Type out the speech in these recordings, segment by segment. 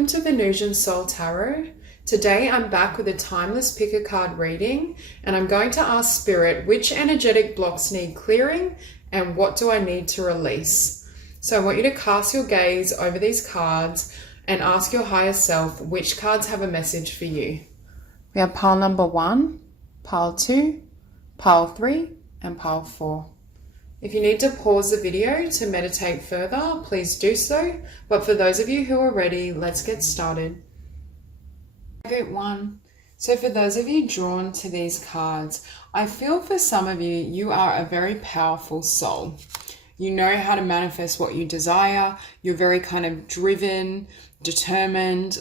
Welcome to Venusian Soul Tarot. Today I'm back with a timeless pick a card reading, and I'm going to ask Spirit which energetic blocks need clearing and what do I need to release. So I want you to cast your gaze over these cards and ask your higher self which cards have a message for you. We have pile number 1, pile 2, pile 3 and pile 4. If you need to pause the video to meditate further, please do so. But for those of you who are ready, let's get started. Target 1. So for those of you drawn to these cards, I feel for some of you, you are a very powerful soul. You know how to manifest what you desire. You're very kind of driven, determined.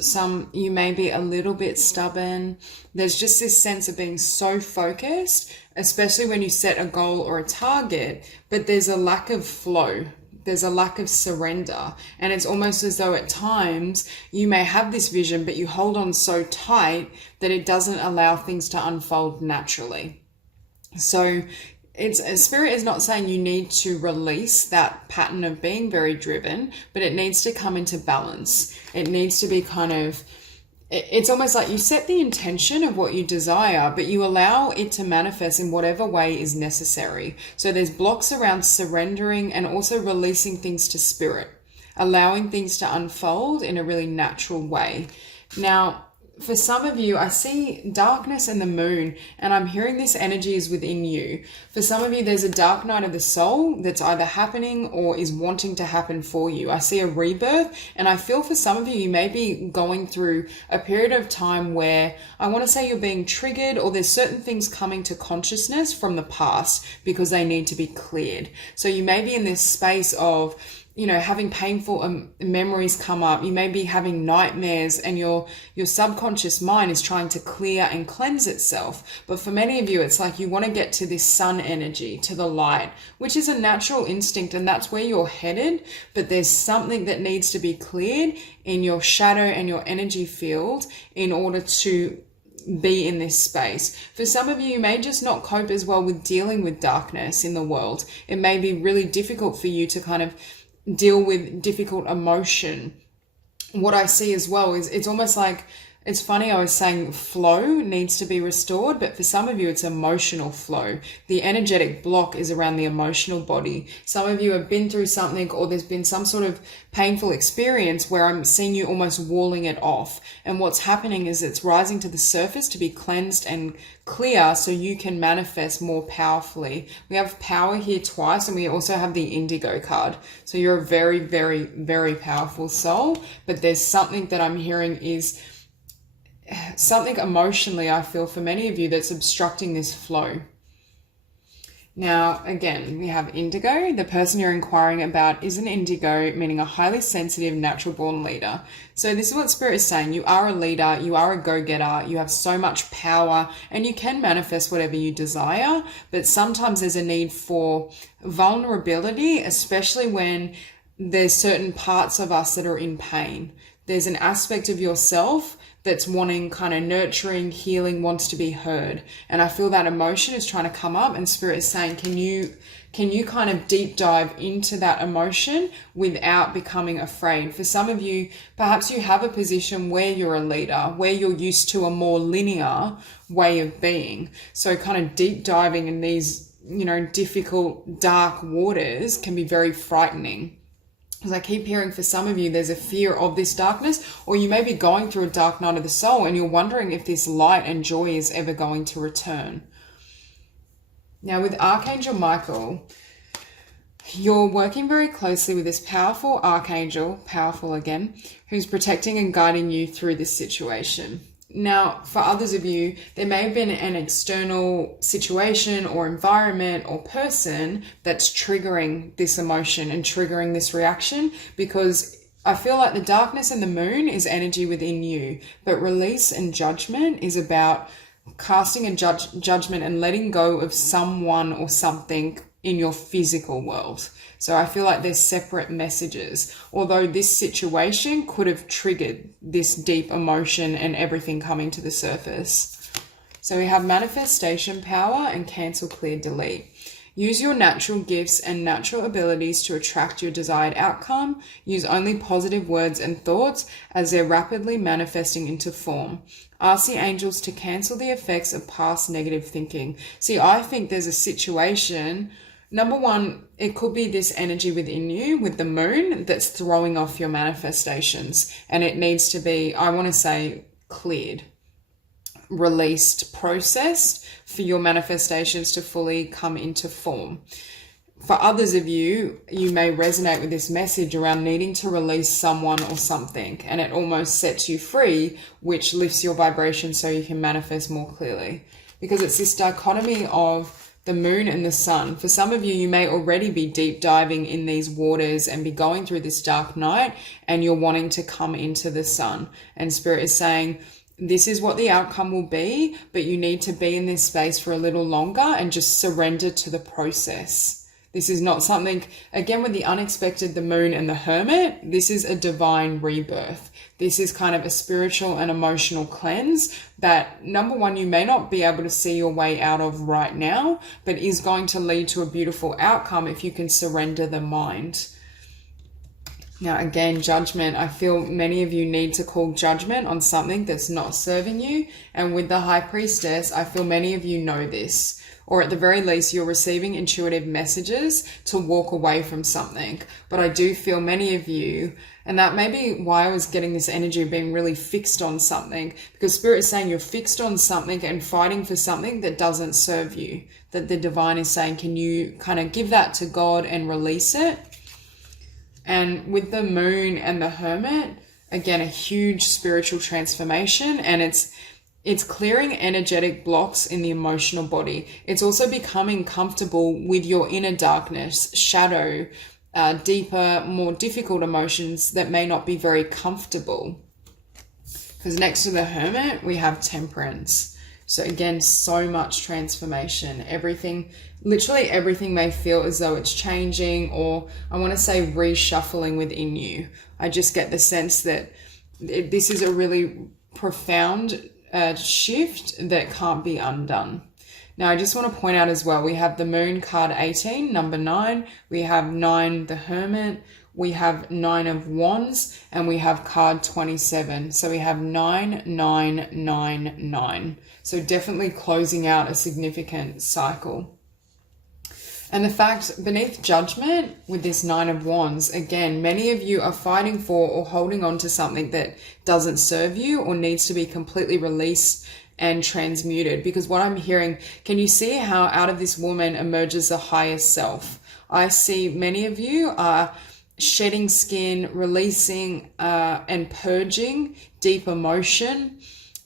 You may be a little bit stubborn. There's just this sense of being so focused, especially when you set a goal or a target, but there's a lack of flow. There's a lack of surrender. And it's almost as though at times you may have this vision, but you hold on so tight that it doesn't allow things to unfold naturally. So Spirit is not saying you need to release that pattern of being very driven, but it needs to come into balance. It needs to be it's almost like you set the intention of what you desire, but you allow it to manifest in whatever way is necessary. So there's blocks around surrendering and also releasing things to Spirit, allowing things to unfold in a really natural way. Now, for some of you, I see darkness and the moon, and I'm hearing this energy is within you. For some of you, there's a dark night of the soul that's either happening or is wanting to happen for you. I see a rebirth, and I feel for some of you, you may be going through a period of time where I want to say you're being triggered, or there's certain things coming to consciousness from the past because they need to be cleared. So you may be in this space of having painful memories come up. You may be having nightmares and your subconscious mind is trying to clear and cleanse itself. But for many of you, it's like you want to get to this sun energy, to the light, which is a natural instinct and that's where you're headed. But there's something that needs to be cleared in your shadow and your energy field in order to be in this space. For some of you, you may just not cope as well with dealing with darkness in the world. It may be really difficult for you to kind of deal with difficult emotion. What I see as well is it's almost like, it's funny, I was saying flow needs to be restored, but for some of you, it's emotional flow. The energetic block is around the emotional body. Some of you have been through something, or there's been some sort of painful experience where I'm seeing you almost walling it off. And what's happening is it's rising to the surface to be cleansed and clear so you can manifest more powerfully. We have power here twice, and we also have the indigo card. So you're a very, very, very powerful soul, but there's something that I'm hearing is something emotionally, I feel for many of you, that's obstructing this flow. Now, again, we have indigo. The person you're inquiring about is an indigo, meaning a highly sensitive, natural born leader. So this is what Spirit is saying. You are a leader. You are a go-getter. You have so much power and you can manifest whatever you desire. But sometimes there's a need for vulnerability, especially when there's certain parts of us that are in pain. There's an aspect of yourself that's wanting kind of nurturing, healing, wants to be heard. And I feel that emotion is trying to come up, and Spirit is saying, can you kind of deep dive into that emotion without becoming afraid? For some of you, perhaps you have a position where you're a leader, where you're used to a more linear way of being. So kind of deep diving in these, difficult, dark waters can be very frightening. Because I keep hearing for some of you, there's a fear of this darkness, or you may be going through a dark night of the soul and you're wondering if this light and joy is ever going to return. Now with Archangel Michael, you're working very closely with this powerful archangel, powerful again, who's protecting and guiding you through this situation. Now, for others of you, there may have been an external situation or environment or person that's triggering this emotion and triggering this reaction, because I feel like the darkness and the moon is energy within you, but release and judgment is about casting a judgment and letting go of someone or something in your physical world. So I feel like there's separate messages, although this situation could have triggered this deep emotion and everything coming to the surface. So we have manifestation power and cancel, clear, delete. Use your natural gifts and natural abilities to attract your desired outcome. Use only positive words and thoughts as they're rapidly manifesting into form. Ask the angels to cancel the effects of past negative thinking. See, I think there's a situation. Number one, it could be this energy within you with the moon that's throwing off your manifestations. And it needs to be, I want to say, cleared, released, processed for your manifestations to fully come into form. For others of you, you may resonate with this message around needing to release someone or something, and it almost sets you free, which lifts your vibration so you can manifest more clearly. Because it's this dichotomy of the moon and the sun. For some of you, you may already be deep diving in these waters and be going through this dark night, and you're wanting to come into the sun. And Spirit is saying, this is what the outcome will be, but you need to be in this space for a little longer and just surrender to the process. This is not something, again, with the unexpected, the moon and the hermit, this is a divine rebirth. This is kind of a spiritual and emotional cleanse that, number one, you may not be able to see your way out of right now, but is going to lead to a beautiful outcome if you can surrender the mind. Now, again, judgment. I feel many of you need to call judgment on something that's not serving you. And with the High Priestess, I feel many of you know this. Or at the very least, you're receiving intuitive messages to walk away from something. But I do feel many of you, and that may be why I was getting this energy of being really fixed on something. Because Spirit is saying you're fixed on something and fighting for something that doesn't serve you. That the divine is saying, can you kind of give that to God and release it? And with the moon and the hermit, again, a huge spiritual transformation, and it's clearing energetic blocks in the emotional body. It's also becoming comfortable with your inner darkness, shadow, deeper, more difficult emotions that may not be very comfortable. Because next to the hermit, we have temperance. So again, so much transformation. Everything, literally everything may feel as though it's changing, or I want to say reshuffling within you. I just get the sense that this is a really profound shift that can't be undone. Now, I just want to point out as well, we have the moon card 18, number 9. We have 9, the hermit. We have 9 of wands, and we have card 27. So we have 9, 9, 9, 9. So definitely closing out a significant cycle. And the fact beneath judgment with this 9 of wands, again, many of you are fighting for or holding on to something that doesn't serve you or needs to be completely released and transmuted. Because what I'm hearing, can you see how out of this woman emerges the highest self? I see many of you are shedding skin, releasing and purging deep emotion,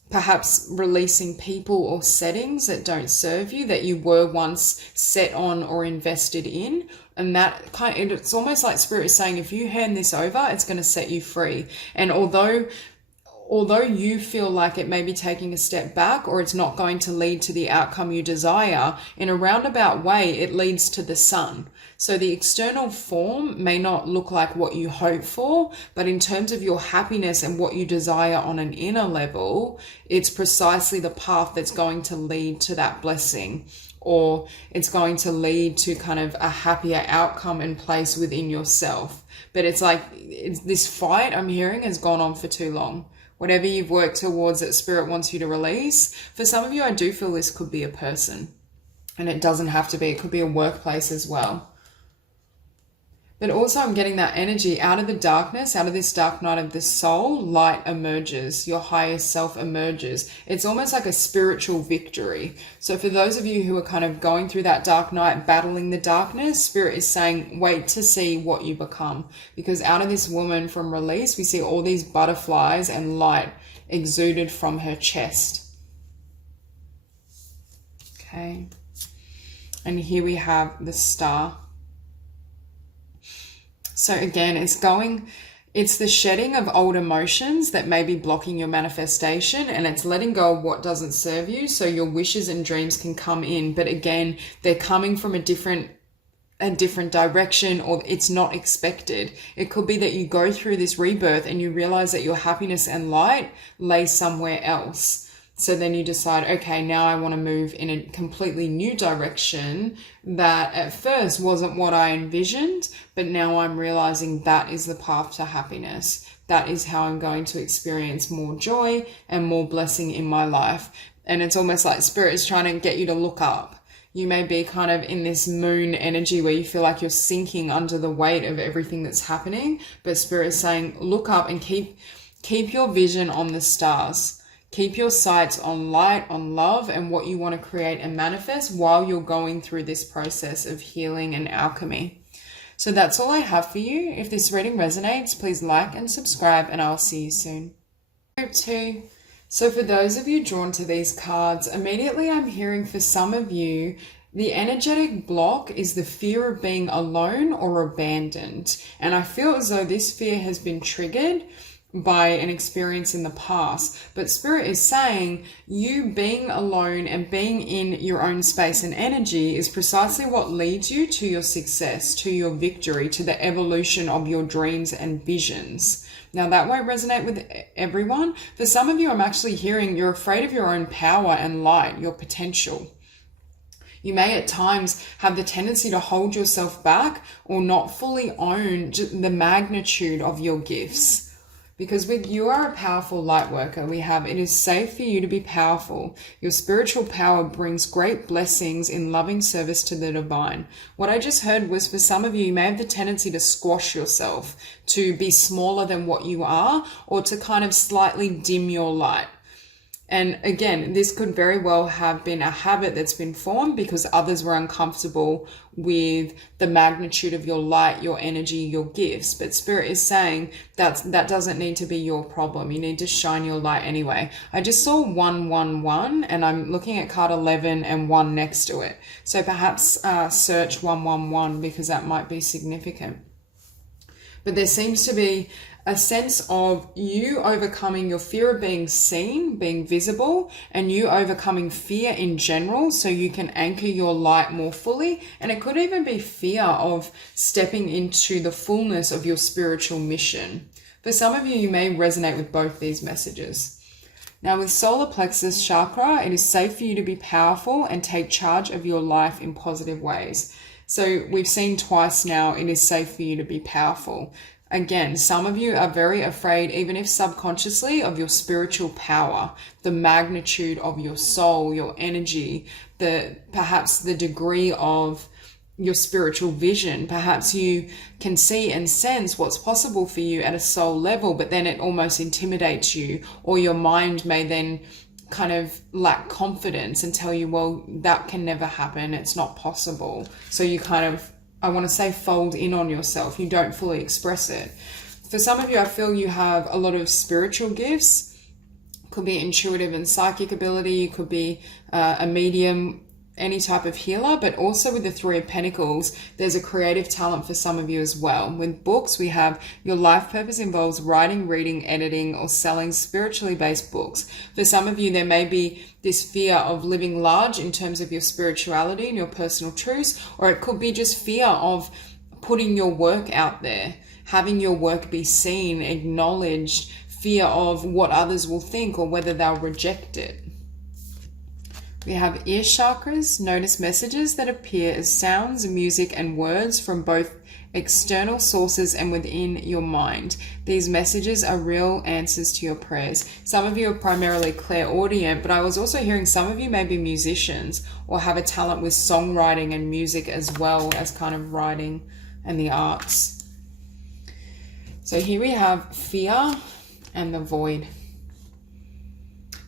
perhaps releasing people or settings that don't serve you, that you were once set on or invested in. And that it's almost like Spirit is saying, if you hand this over, it's going to set you free. And although you feel like it may be taking a step back, or it's not going to lead to the outcome you desire, in a roundabout way, it leads to the sun. So the external form may not look like what you hope for, but in terms of your happiness and what you desire on an inner level, it's precisely the path that's going to lead to that blessing, or it's going to lead to kind of a happier outcome and place within yourself. But it's like this fight I'm hearing has gone on for too long. Whatever you've worked towards that Spirit wants you to release. For some of you, I do feel this could be a person, and it doesn't have to be. It could be a workplace as well. But also I'm getting that energy out of the darkness, out of this dark night of the soul, light emerges, your highest self emerges. It's almost like a spiritual victory. So for those of you who are kind of going through that dark night, battling the darkness, Spirit is saying, wait to see what you become. Because out of this woman from release, we see all these butterflies and light exuded from her chest. Okay. And here we have the star. So again, it's the shedding of old emotions that may be blocking your manifestation, and it's letting go of what doesn't serve you so your wishes and dreams can come in. But again, they're coming from a different direction, or it's not expected. It could be that you go through this rebirth and you realize that your happiness and light lay somewhere else. So then you decide, okay, now I want to move in a completely new direction that at first wasn't what I envisioned, but now I'm realizing that is the path to happiness. That is how I'm going to experience more joy and more blessing in my life. And it's almost like Spirit is trying to get you to look up. You may be kind of in this moon energy where you feel like you're sinking under the weight of everything that's happening. But Spirit is saying, look up and keep your vision on the stars. Keep your sights on light, on love, and what you want to create and manifest while you're going through this process of healing and alchemy. So that's all I have for you. If this reading resonates, please like and subscribe, and I'll see you soon. Group 2. So for those of you drawn to these cards, immediately I'm hearing for some of you, the energetic block is the fear of being alone or abandoned. And I feel as though this fear has been triggered by an experience in the past. But Spirit is saying you being alone and being in your own space and energy is precisely what leads you to your success, to your victory, to the evolution of your dreams and visions. Now that won't resonate with everyone. For some of you, I'm actually hearing you're afraid of your own power and light, your potential. You may at times have the tendency to hold yourself back or not fully own the magnitude of your gifts. Because with you are a powerful light worker, we have it is safe for you to be powerful. Your spiritual power brings great blessings in loving service to the divine. What I just heard was for some of you, you may have the tendency to squash yourself, to be smaller than what you are, or to kind of slightly dim your light. And again, this could very well have been a habit that's been formed because others were uncomfortable with the magnitude of your light, your energy, your gifts. But Spirit is saying that doesn't need to be your problem. You need to shine your light anyway. I just saw 111 and I'm looking at card 11 and 1 next to it. So perhaps search 111 because that might be significant. But there seems to be a sense of you overcoming your fear of being seen, being visible, and you overcoming fear in general so you can anchor your light more fully. And it could even be fear of stepping into the fullness of your spiritual mission. For some of you, you may resonate with both these messages. Now with solar plexus chakra, it is safe for you to be powerful and take charge of your life in positive ways. So we've seen twice now, it is safe for you to be powerful. Again, some of you are very afraid, even if subconsciously, of your spiritual power, the magnitude of your soul, your energy, perhaps the degree of your spiritual vision. Perhaps you can see and sense what's possible for you at a soul level, but then it almost intimidates you, or your mind may then kind of lack confidence and tell you, well, that can never happen. It's not possible. So you kind of, I want to say, fold in on yourself. You don't fully express it. For some of you, I feel you have a lot of spiritual gifts. Could be intuitive and psychic ability. You could be a medium, any type of healer, but also with the 3 of Pentacles, there's a creative talent for some of you as well. With books, we have your life purpose involves writing, reading, editing, or selling spiritually based books. For some of you, there may be this fear of living large in terms of your spirituality and your personal truths, or it could be just fear of putting your work out there, having your work be seen, acknowledged, fear of what others will think or whether they'll reject it. We have ear chakras. Notice messages that appear as sounds, music, and words from both external sources and within your mind. These messages are real answers to your prayers. Some of you are primarily clairaudient, but I was also hearing some of you may be musicians or have a talent with songwriting and music as well as kind of writing and the arts. So here we have fear and the void.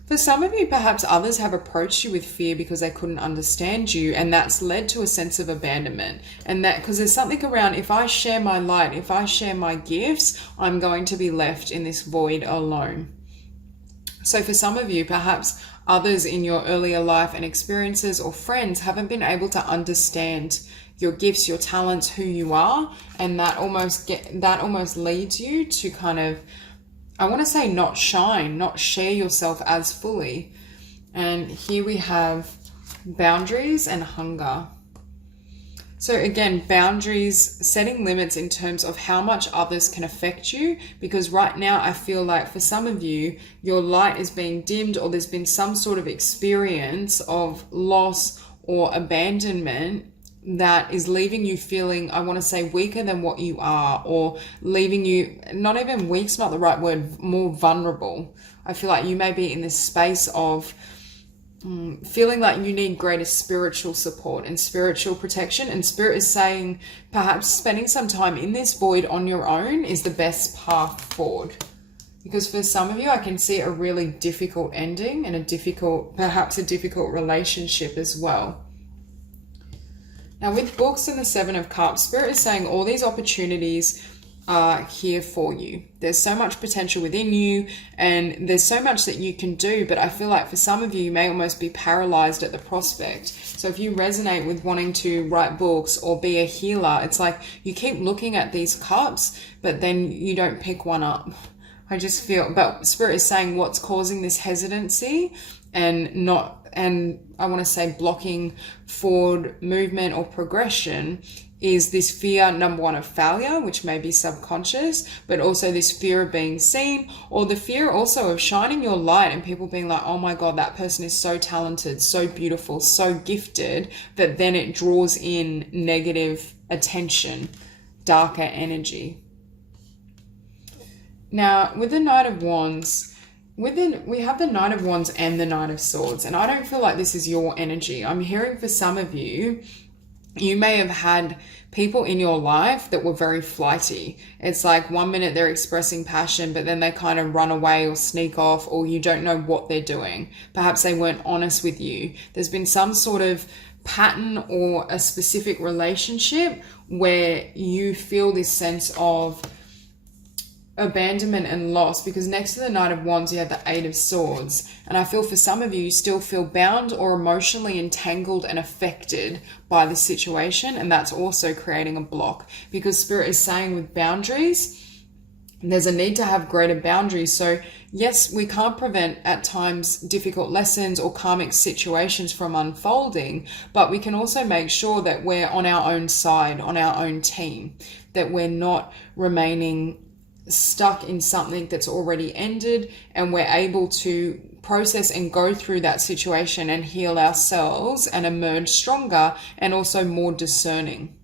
For some of you, perhaps others have approached you with fear because they couldn't understand you, and that's led to a sense of abandonment. And that because there's something around, if I share my light, if I share my gifts, I'm going to be left in this void alone. So for some of you, perhaps others in your earlier life and experiences or friends haven't been able to understand your gifts, your talents, who you are, and that almost leads you to kind of, I want to say, not shine, not share yourself as fully. And here we have boundaries and hunger. So again, boundaries, setting limits in terms of how much others can affect you, because right now I feel like for some of you, your light is being dimmed, or there's been some sort of experience of loss or abandonment that is leaving you feeling, I want to say, weaker than what you are, or leaving you, not even weak's not the right word, more vulnerable. I feel like you may be in this space of feeling like you need greater spiritual support and spiritual protection. And Spirit is saying perhaps spending some time in this void on your own is the best path forward. Because for some of you, I can see a really difficult ending and perhaps a difficult relationship as well. Now with books and the Seven of Cups, Spirit is saying all these opportunities are here for you. There's so much potential within you, and there's so much that you can do, but I feel like for some of you, you may almost be paralyzed at the prospect. So if you resonate with wanting to write books or be a healer, it's like you keep looking at these cups, but then you don't pick one up. I just feel, but Spirit is saying what's causing this hesitancy and I want to say blocking forward movement or progression is this fear, number one, of failure, which may be subconscious, but also this fear of being seen, or the fear also of shining your light and people being like, oh my God, that person is so talented, so beautiful, so gifted, that then it draws in negative attention, darker energy. Now, with the Knight of Wands, we have the Knight of Wands and the Knight of Swords, and I don't feel like this is your energy. I'm hearing for some of you, you may have had people in your life that were very flighty. It's like 1 minute they're expressing passion, but then they kind of run away or sneak off, or you don't know what they're doing. Perhaps they weren't honest with you. There's been some sort of pattern or a specific relationship where you feel this sense of abandonment and loss, because next to the Knight of Wands you have the Eight of Swords, and I feel for some of you still feel bound or emotionally entangled and affected by the situation, and that's also creating a block, because Spirit is saying with boundaries, there's a need to have greater boundaries. So yes, we can't prevent at times difficult lessons or karmic situations from unfolding, but we can also make sure that we're on our own side, on our own team, that we're not remaining stuck in something that's already ended, and we're able to process and go through that situation and heal ourselves and emerge stronger and also more discerning.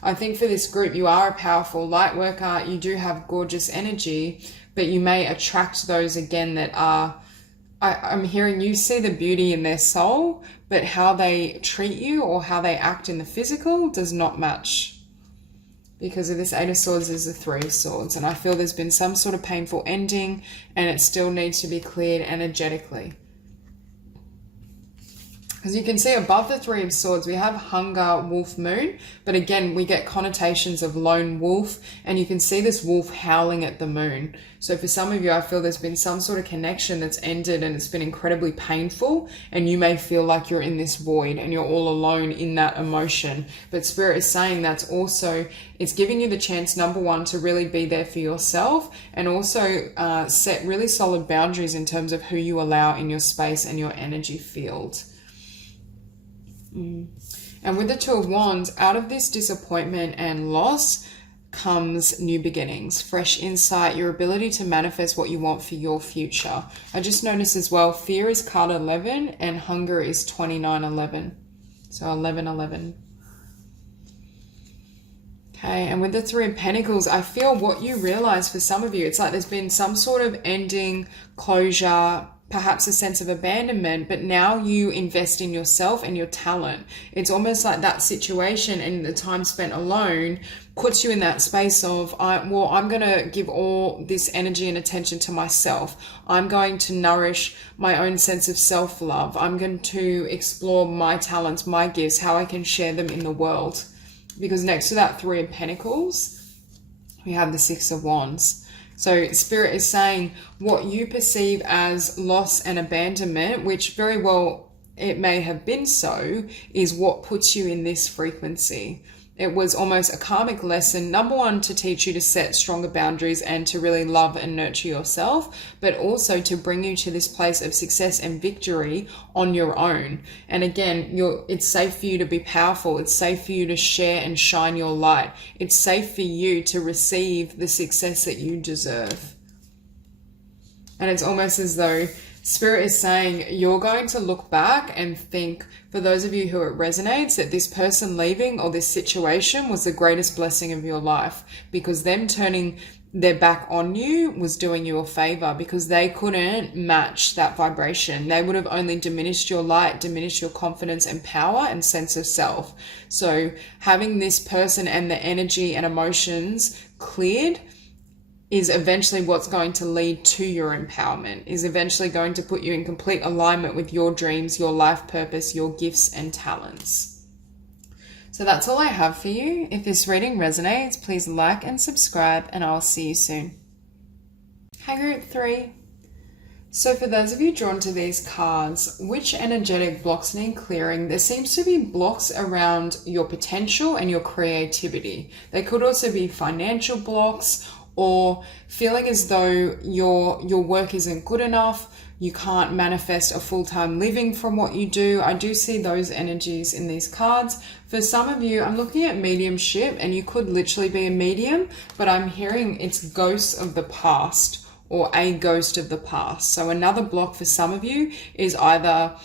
I think for this group, you are a powerful light worker. You do have gorgeous energy, but you may attract those again that are, I'm hearing you see the beauty in their soul, but how they treat you or how they act in the physical does not match. Because of this Eight of Swords is the Three of Swords. And I feel there's been some sort of painful ending, and it still needs to be cleared energetically. As you can see above the Three of Swords, we have hunger, wolf, moon. But again, we get connotations of lone wolf, and you can see this wolf howling at the moon. So for some of you, I feel there's been some sort of connection that's ended and it's been incredibly painful, and you may feel like you're in this void and you're all alone in that emotion. But Spirit is saying that's also, it's giving you the chance, number one, to really be there for yourself, and also set really solid boundaries in terms of who you allow in your space and your energy field. And with the Two of Wands, out of this disappointment and loss comes new beginnings, fresh insight, your ability to manifest what you want for your future. I just noticed as well, fear is card 11 and hunger is 2911. So 1111. Okay, and with the Three of Pentacles, I feel what you realize for some of you, it's like there's been some sort of ending, closure, perhaps a sense of abandonment, but now you invest in yourself and your talent. It's almost like that situation and the time spent alone puts you in that space of, I'm going to give all this energy and attention to myself. I'm going to nourish my own sense of self-love. I'm going to explore my talents, my gifts, how I can share them in the world. Because next to that Three of Pentacles, we have the Six of Wands. So Spirit is saying what you perceive as loss and abandonment, which very well it may have been so, is what puts you in this frequency. It was almost a karmic lesson, number one, to teach you to set stronger boundaries and to really love and nurture yourself, but also to bring you to this place of success and victory on your own. And again, it's safe for you to be powerful. It's safe for you to share and shine your light. It's safe for you to receive the success that you deserve. And it's almost as though Spirit is saying you're going to look back and think, for those of you who it resonates, that this person leaving or this situation was the greatest blessing of your life, because them turning their back on you was doing you a favor, because they couldn't match that vibration. They would have only diminished your light, diminished your confidence and power and sense of self. So having this person and the energy and emotions cleared is eventually what's going to lead to your empowerment, is eventually going to put you in complete alignment with your dreams, your life purpose, your gifts and talents. So that's all I have for you. If this reading resonates, please like and subscribe, and I'll see you soon. Hey Group 3. So for those of you drawn to these cards, which energetic blocks need clearing? There seems to be blocks around your potential and your creativity. They could also be financial blocks, or feeling as though your work isn't good enough, you can't manifest a full-time living from what you do. I do see those energies in these cards. For some of you, I'm looking at mediumship, and you could literally be a medium, but I'm hearing it's ghosts of the past or a ghost of the past. So another block for some of you is either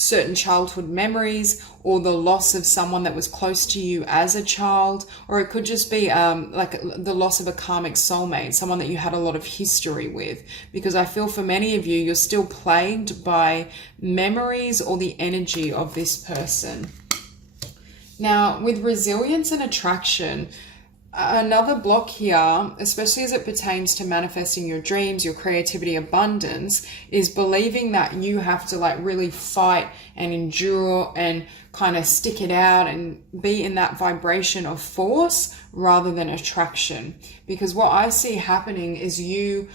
certain childhood memories, or the loss of someone that was close to you as a child, or it could just be like the loss of a karmic soulmate, someone that you had a lot of history with, because I feel for many of you, you're still plagued by memories or the energy of this person. Now, with resilience and attraction, another block here, especially as it pertains to manifesting your dreams, your creativity, abundance, is believing that you have to like really fight and endure and kind of stick it out and be in that vibration of force rather than attraction. Because what I see happening is you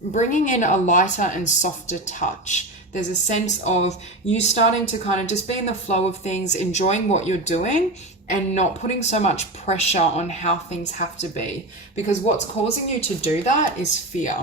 bringing in a lighter and softer touch. There's a sense of you starting to kind of just be in the flow of things, enjoying what you're doing, and not putting so much pressure on how things have to be. Because what's causing you to do that is fear.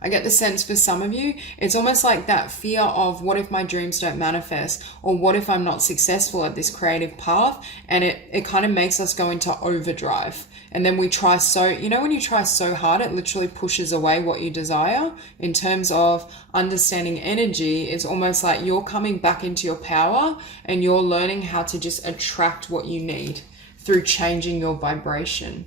I get the sense for some of you, it's almost like that fear of what if my dreams don't manifest, or what if I'm not successful at this creative path, and it kind of makes us go into overdrive. And then we try when you try so hard, it literally pushes away what you desire. In terms of understanding energy, it's almost like you're coming back into your power and you're learning how to just attract what you need through changing your vibration.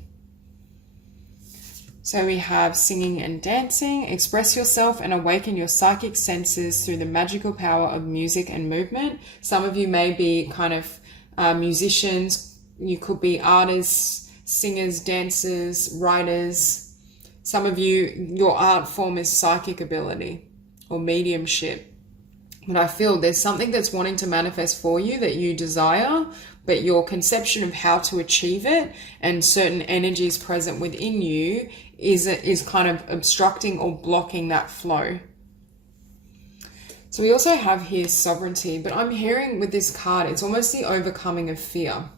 So we have singing and dancing. Express yourself and awaken your psychic senses through the magical power of music and movement. Some of you may be kind of musicians. You could be artists, singers, dancers, writers. Some of you, your art form is psychic ability or mediumship. But I feel there's something that's wanting to manifest for you that you desire, but your conception of how to achieve it and certain energies present within you is kind of obstructing or blocking that flow. So we also have here sovereignty, but I'm hearing with this card, it's almost the overcoming of fear.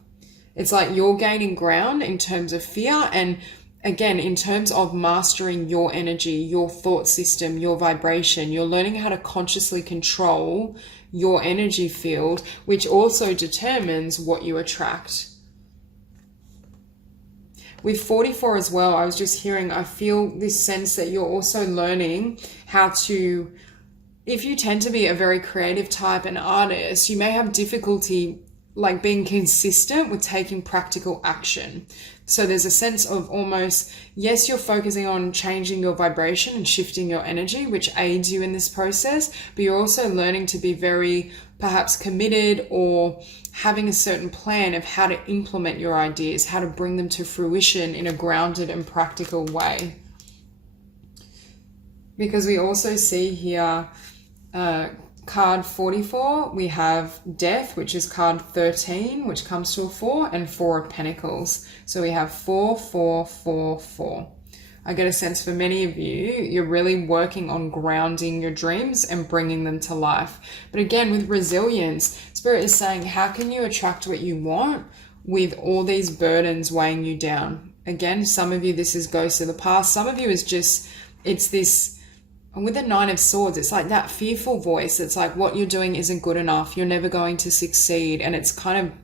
It's like you're gaining ground in terms of fear, and again, in terms of mastering your energy, your thought system, your vibration. You're learning how to consciously control your energy field, which also determines what you attract. With 44 as well, I was just hearing, I feel this sense that you're also learning how to, if you tend to be a very creative type and artist, you may have difficulty like being consistent with taking practical action. So there's a sense of almost, yes, you're focusing on changing your vibration and shifting your energy, which aids you in this process, but you're also learning to be very perhaps committed or having a certain plan of how to implement your ideas, how to bring them to fruition in a grounded and practical way. Because we also see here, card 44, we have death, which is card 13, which comes to a 4, and 4 of pentacles. So we have 4, 4, 4, 4. I get a sense for many of you, you're really working on grounding your dreams and bringing them to life. But again, with resilience, Spirit is saying, how can you attract what you want with all these burdens weighing you down. Again, some of you, this is ghosts of the past. Some of you is just, it's this, with the Nine of Swords, it's like that fearful voice. It's like what you're doing isn't good enough. You're never going to succeed. And it's kind of,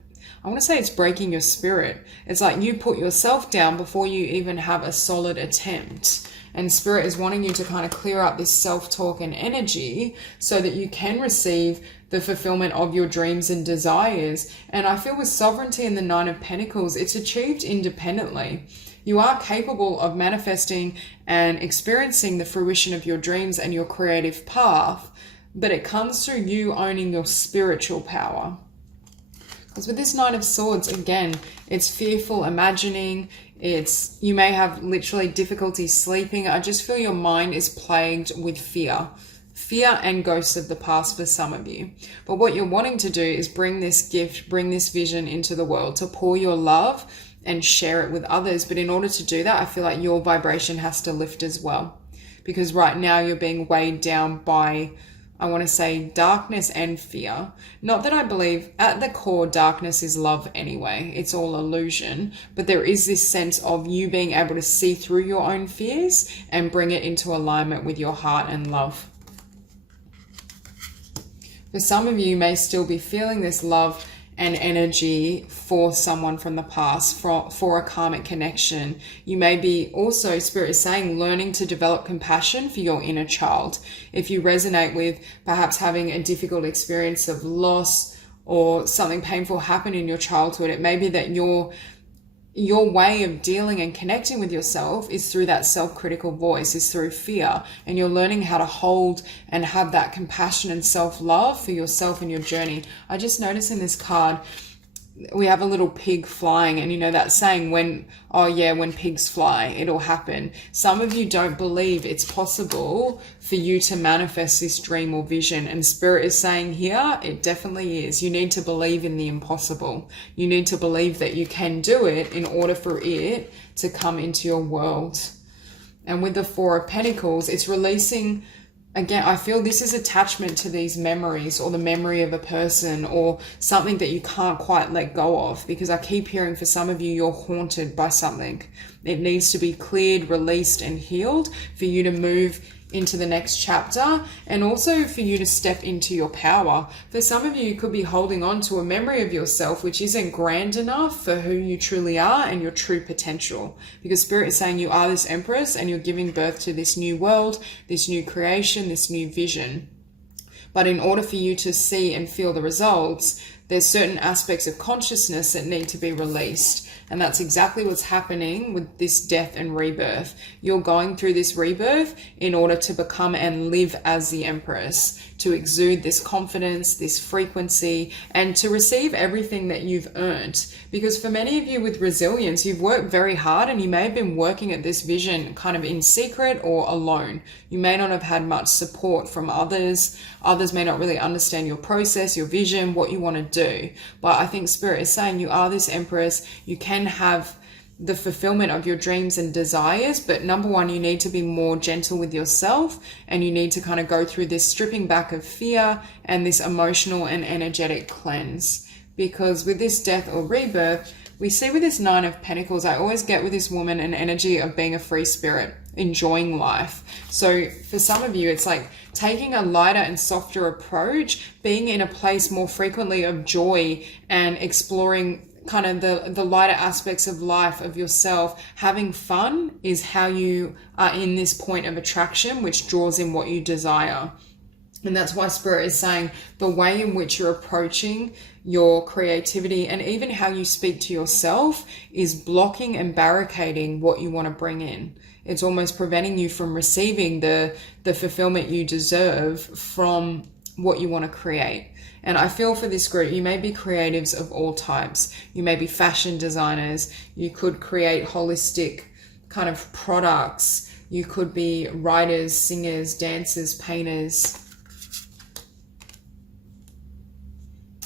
I want to say it's breaking your spirit. It's like you put yourself down before you even have a solid attempt. And Spirit is wanting you to kind of clear up this self-talk and energy so that you can receive the fulfillment of your dreams and desires. And I feel with sovereignty in the Nine of Pentacles, it's achieved independently. You are capable of manifesting and experiencing the fruition of your dreams and your creative path, but it comes through you owning your spiritual power. Because with this Nine of Swords, again, it's fearful imagining. You may have literally difficulty sleeping. I just feel your mind is plagued with fear and ghosts of the past for some of you. But what you're wanting to do is bring this gift, bring this vision into the world, to pour your love and share it with others. But in order to do that, I feel like your vibration has to lift as well. Because right now you're being weighed down by, I want to say, darkness and fear. Not that I believe at the core darkness is love anyway. It's all illusion. But there is this sense of you being able to see through your own fears and bring it into alignment with your heart and love. For some of you may still be feeling this love and energy for someone from the past, for a karmic connection. You may be also, Spirit is saying, learning to develop compassion for your inner child. If you resonate with perhaps having a difficult experience of loss or something painful happened in your childhood, it may be that your way of dealing and connecting with yourself is through that self-critical voice, is through fear. And you're learning how to hold and have that compassion and self-love for yourself and your journey. I just noticed in this card, we have a little pig flying, and you know that saying, when pigs fly, it'll happen. Some of you don't believe it's possible for you to manifest this dream or vision, and Spirit is saying here, it definitely is. You need to believe in the impossible. You need to believe that you can do it in order for it to come into your world. And with the Four of Pentacles, it's releasing. Again, I feel this is attachment to these memories, or the memory of a person, or something that you can't quite let go of, because I keep hearing for some of you, you're haunted by something. It needs to be cleared, released, and healed for you to move into the next chapter, and also for you to step into your power. For some of you, you could be holding on to a memory of yourself which isn't grand enough for who you truly are and your true potential, because Spirit is saying you are this Empress and you're giving birth to this new world, this new creation, this new vision. But in order for you to see and feel the results, there's certain aspects of consciousness that need to be released. And that's exactly what's happening with this death and rebirth. You're going through this rebirth in order to become and live as the Empress, to exude this confidence, this frequency, and to receive everything that you've earned. Because for many of you with resilience, you've worked very hard, and you may have been working at this vision kind of in secret or alone. You may not have had much support from others. Others may not really understand your process, your vision, what you want to do. But I think Spirit is saying you are this Empress. You can have the fulfillment of your dreams and desires, but number one, you need to be more gentle with yourself, and you need to kind of go through this stripping back of fear and this emotional and energetic cleanse. Because with this death or rebirth, we see with this Nine of Pentacles, I always get with this woman an energy of being a free spirit, enjoying life. So for some of you, it's like taking a lighter and softer approach, being in a place more frequently of joy and exploring kind of the lighter aspects of life, of yourself. Having fun is how you are in this point of attraction, which draws in what you desire. And that's why Spirit is saying the way in which you're approaching your creativity and even how you speak to yourself is blocking and barricading what you want to bring in. It's almost preventing you from receiving the fulfillment you deserve from what you want to create. And I feel for this group, you may be creatives of all types. You may be fashion designers. You could create holistic kind of products. You could be writers, singers, dancers, painters.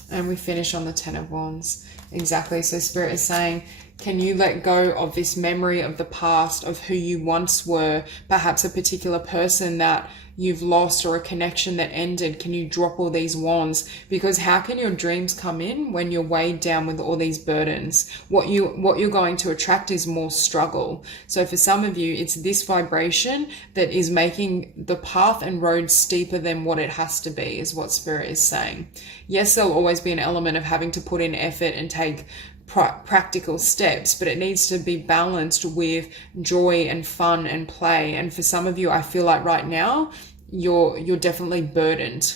And we finish on the Ten of Wands. Exactly. So Spirit is saying, can you let go of this memory of the past, of who you once were, perhaps a particular person that you've lost or a connection that ended, can you drop all these wands? Because how can your dreams come in when you're weighed down with all these burdens? What you're going to attract is more struggle. So for some of you, it's this vibration that is making the path and road steeper than what it has to be, is what Spirit is saying. Yes, there'll always be an element of having to put in effort and take practical steps, but it needs to be balanced with joy and fun and play. And for some of you, I feel like right now you're definitely burdened.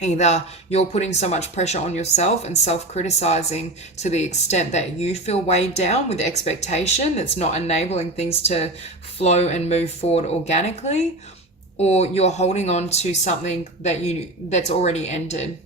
Either you're putting so much pressure on yourself and self-criticizing to the extent that you feel weighed down with expectation that's not enabling things to flow and move forward organically, or you're holding on to something that's already ended.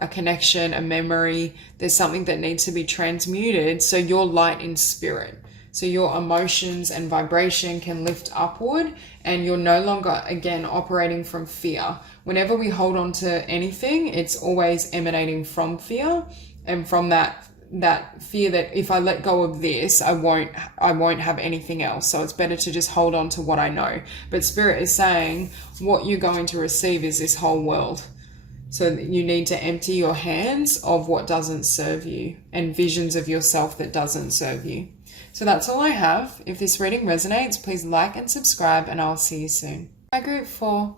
A connection, a memory, there's something that needs to be transmuted so you're light in spirit. So your emotions and vibration can lift upward and you're no longer, again, operating from fear. Whenever we hold on to anything, it's always emanating from fear, and from that fear that if I let go of this, I won't have anything else. So it's better to just hold on to what I know. But Spirit is saying what you're going to receive is this whole world. So you need to empty your hands of what doesn't serve you and visions of yourself that doesn't serve you. So that's all I have. If this reading resonates, please like and subscribe, and I'll see you soon. Hi, Group 4.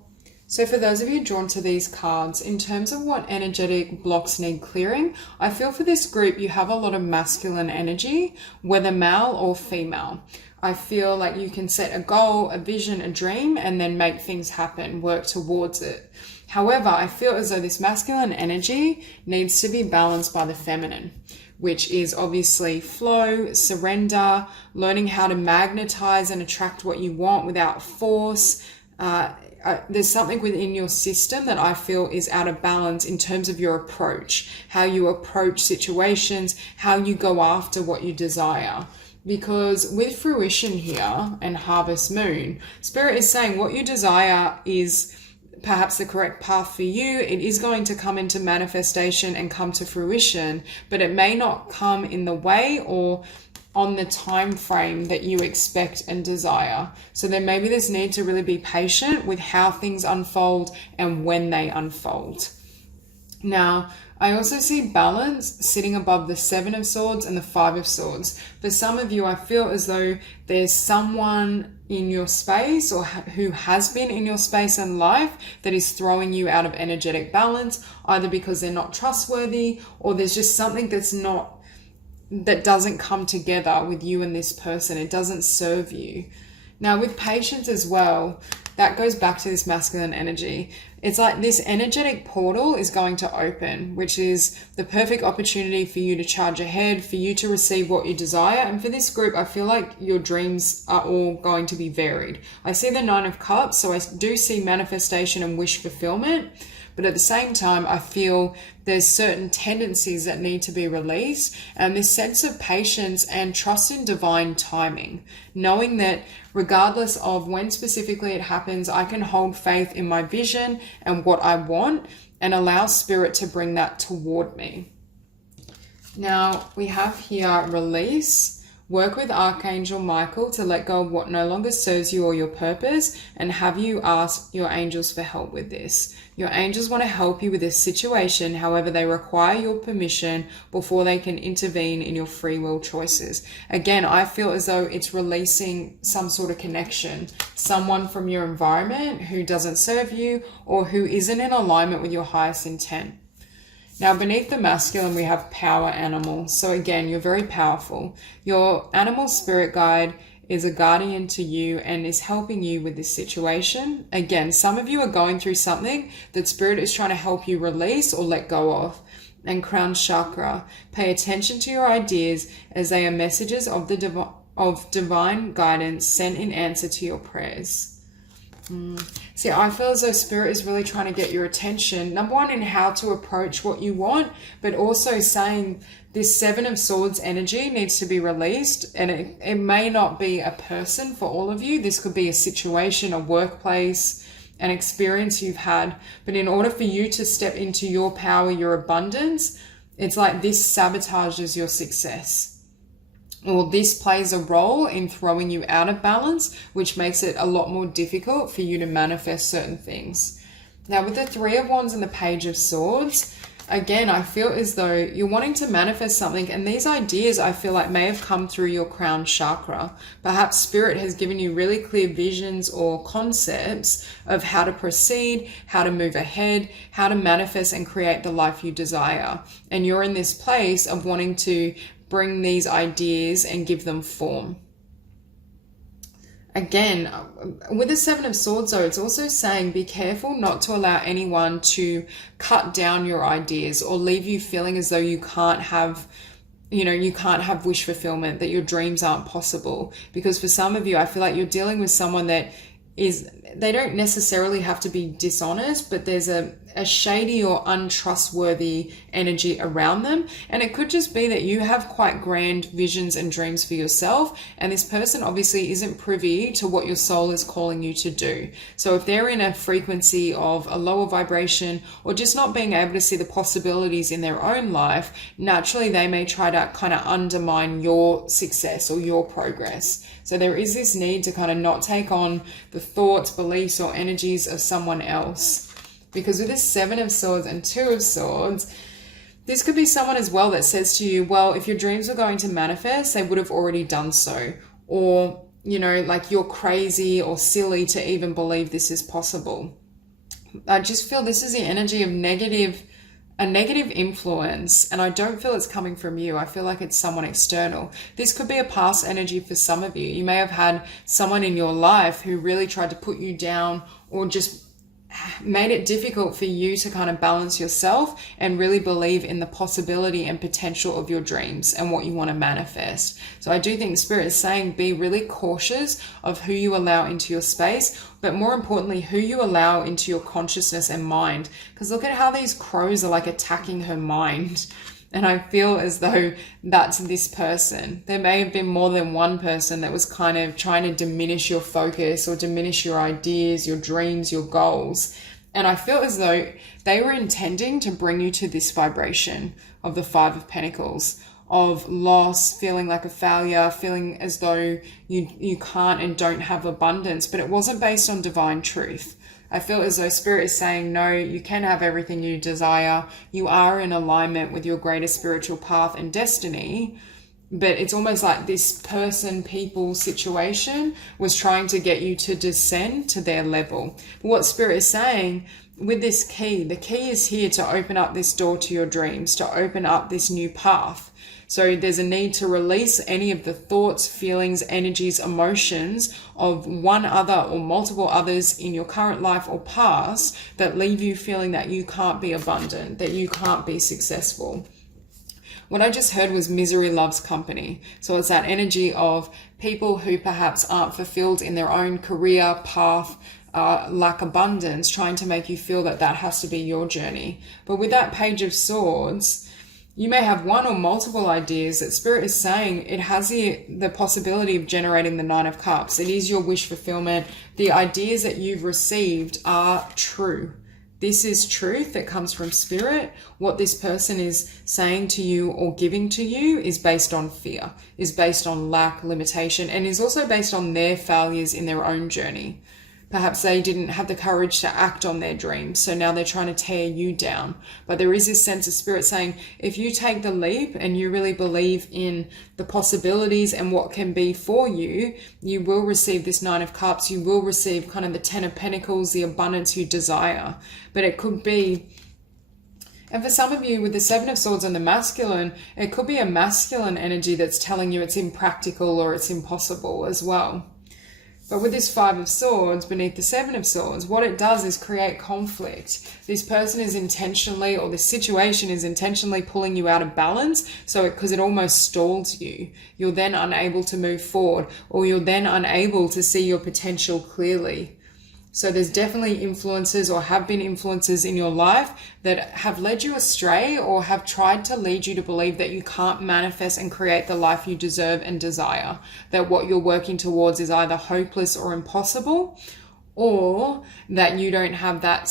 So for those of you drawn to these cards, in terms of what energetic blocks need clearing, I feel for this group you have a lot of masculine energy, whether male or female. I feel like you can set a goal, a vision, a dream, and then make things happen, work towards it. However, I feel as though this masculine energy needs to be balanced by the feminine, which is obviously flow, surrender, learning how to magnetize and attract what you want without force. There's something within your system that I feel is out of balance in terms of your approach, how you approach situations, how you go after what you desire. Because with fruition here and harvest moon, Spirit is saying what you desire is perhaps the correct path for you. It is going to come into manifestation and come to fruition, but it may not come in the way or on the time frame that you expect and desire. So there may be this need to really be patient with how things unfold and when they unfold. Now, I also see balance sitting above the 7 of Swords and the 5 of Swords. For some of you, I feel as though there's someone in your space or who has been in your space and life that is throwing you out of energetic balance, either because they're not trustworthy or there's just something that doesn't come together with you and this person. It doesn't serve you. Now, with patience as well, that goes back to this masculine energy. It's like this energetic portal is going to open, which is the perfect opportunity for you to charge ahead, for you to receive what you desire. And for this group, I feel like your dreams are all going to be varied. I see the 9 of Cups, so I do see manifestation and wish fulfillment. But at the same time, I feel there's certain tendencies that need to be released, and this sense of patience and trust in divine timing, knowing that regardless of when specifically it happens, I can hold faith in my vision and what I want and allow Spirit to bring that toward me. Now we have here release. Work with Archangel Michael to let go of what no longer serves you or your purpose, and have you ask your angels for help with this. Your angels want to help you with this situation, however, they require your permission before they can intervene in your free will choices. Again, I feel as though it's releasing some sort of connection, someone from your environment who doesn't serve you or who isn't in alignment with your highest intent. Now, beneath the masculine, we have power animal. So again, you're very powerful. Your animal spirit guide is a guardian to you and is helping you with this situation. Again, some of you are going through something that Spirit is trying to help you release or let go of. And crown chakra, pay attention to your ideas as they are messages of divine guidance sent in answer to your prayers. See, I feel as though Spirit is really trying to get your attention, number one, in how to approach what you want, but also saying this 7 of Swords energy needs to be released. And it may not be a person for all of you. This could be a situation, a workplace, an experience you've had. But in order for you to step into your power, your abundance, it's like this sabotages your success. or this plays a role in throwing you out of balance, which makes it a lot more difficult for you to manifest certain things. Now, with the Three of Wands and the Page of Swords, again, I feel as though you're wanting to manifest something, and these ideas I feel like may have come through your crown chakra. Perhaps Spirit has given you really clear visions or concepts of how to proceed, how to move ahead, how to manifest and create the life you desire. And you're in this place of wanting to bring these ideas and give them form. Again, with the Seven of Swords though, it's also saying be careful not to allow anyone to cut down your ideas or leave you feeling as though you can't have wish fulfillment, that your dreams aren't possible. Because for some of you, I feel like you're dealing with someone that they don't necessarily have to be dishonest, but there's a shady or untrustworthy energy around them. And it could just be that you have quite grand visions and dreams for yourself, and this person obviously isn't privy to what your soul is calling you to do. So if they're in a frequency of a lower vibration, or just not being able to see the possibilities in their own life, naturally they may try to kind of undermine your success or your progress. So there is this need to kind of not take on the thoughts, beliefs, or energies of someone else. Because with this Seven of Swords and Two of Swords, this could be someone as well that says to you, well, if your dreams were going to manifest, they would have already done so. Or, like you're crazy or silly to even believe this is possible. I just feel this is the energy of a negative influence, and I don't feel it's coming from you. I feel like it's someone external. This could be a past energy for some of you. You may have had someone in your life who really tried to put you down, or just made it difficult for you to kind of balance yourself and really believe in the possibility and potential of your dreams and what you want to manifest. So I do think Spirit is saying be really cautious of who you allow into your space, but more importantly, who you allow into your consciousness and mind. Because look at how these crows are like attacking her mind. And I feel as though that's this person. There may have been more than one person that was kind of trying to diminish your focus or diminish your ideas, your dreams, your goals. And I feel as though they were intending to bring you to this vibration of the Five of Pentacles, of loss, feeling like a failure, feeling as though you can't and don't have abundance. But it wasn't based on divine truth. I feel as though Spirit is saying, no, you can have everything you desire. You are in alignment with your greater spiritual path and destiny. But it's almost like this person, people, situation was trying to get you to descend to their level. But what Spirit is saying with this key, the key is here to open up this door to your dreams, to open up this new path. So there's a need to release any of the thoughts, feelings, energies, emotions of one other or multiple others in your current life or past that leave you feeling that you can't be abundant, that you can't be successful. What I just heard was misery loves company. So it's that energy of people who perhaps aren't fulfilled in their own career path, lack abundance, trying to make you feel that that has to be your journey. But with that Page of Swords, you may have one or multiple ideas that Spirit is saying it has the possibility of generating the Nine of Cups. It is your wish fulfillment. The ideas that you've received are true. This is truth that comes from Spirit. What this person is saying to you or giving to you is based on fear, is based on lack, limitation, and is also based on their failures in their own journey. Perhaps they didn't have the courage to act on their dreams, so now they're trying to tear you down. But there is this sense of Spirit saying, if you take the leap and you really believe in the possibilities and what can be for you, you will receive this Nine of Cups. You will receive kind of the Ten of Pentacles, the abundance you desire. But it could be, and for some of you with the Seven of Swords and the masculine, it could be a masculine energy that's telling you it's impractical or it's impossible as well. But with this Five of Swords beneath the Seven of Swords, what it does is create conflict. This person is intentionally, or this situation is intentionally pulling you out of balance, because it almost stalls you. You're then unable to move forward, or you're then unable to see your potential clearly. So there's definitely influences or have been influences in your life that have led you astray or have tried to lead you to believe that you can't manifest and create the life you deserve and desire. That what you're working towards is either hopeless or impossible, or that you don't have that.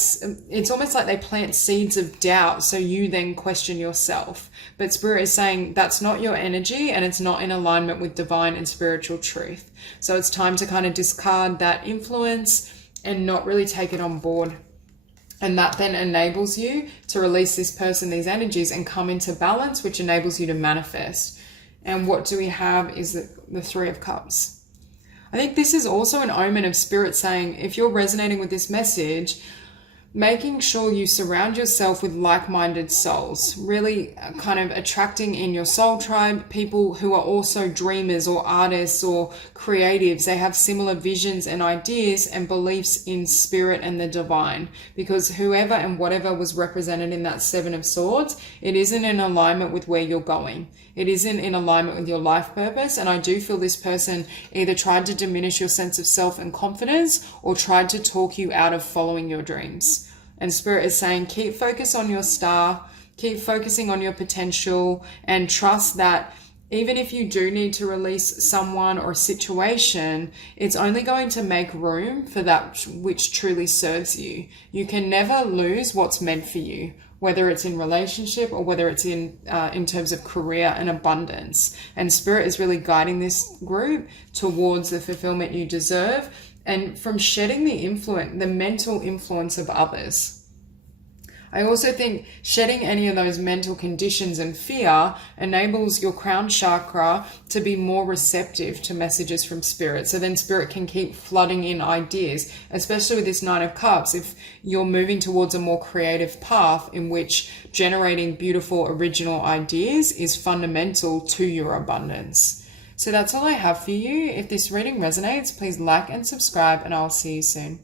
It's almost like they plant seeds of doubt, so you then question yourself. But Spirit is saying that's not your energy, and it's not in alignment with divine and spiritual truth. So it's time to kind of discard that influence and not really take it on board. And that then enables you to release this person, these energies, and come into balance, which enables you to manifest. And what do we have is the Three of Cups. I think this is also an omen of Spirit saying, if you're resonating with this message, making sure you surround yourself with like-minded souls, really kind of attracting in your soul tribe people who are also dreamers or artists or creatives. They have similar visions and ideas and beliefs in spirit and the divine, because whoever and whatever was represented in that Seven of Swords, it isn't in alignment with where you're going. It isn't in alignment with your life purpose. And I do feel this person either tried to diminish your sense of self and confidence or tried to talk you out of following your dreams. And Spirit is saying, keep focus on your star, keep focusing on your potential, and trust that even if you do need to release someone or a situation, it's only going to make room for that which truly serves you. You can never lose what's meant for you, whether it's in relationship or whether it's in terms of career and abundance. And Spirit is really guiding this group towards the fulfillment you deserve, and from shedding the mental influence of others. I also think shedding any of those mental conditions and fear enables your crown chakra to be more receptive to messages from Spirit. So then Spirit can keep flooding in ideas, especially with this Nine of Cups. If you're moving towards a more creative path in which generating beautiful original ideas is fundamental to your abundance. So that's all I have for you. If this reading resonates, please like and subscribe, and I'll see you soon.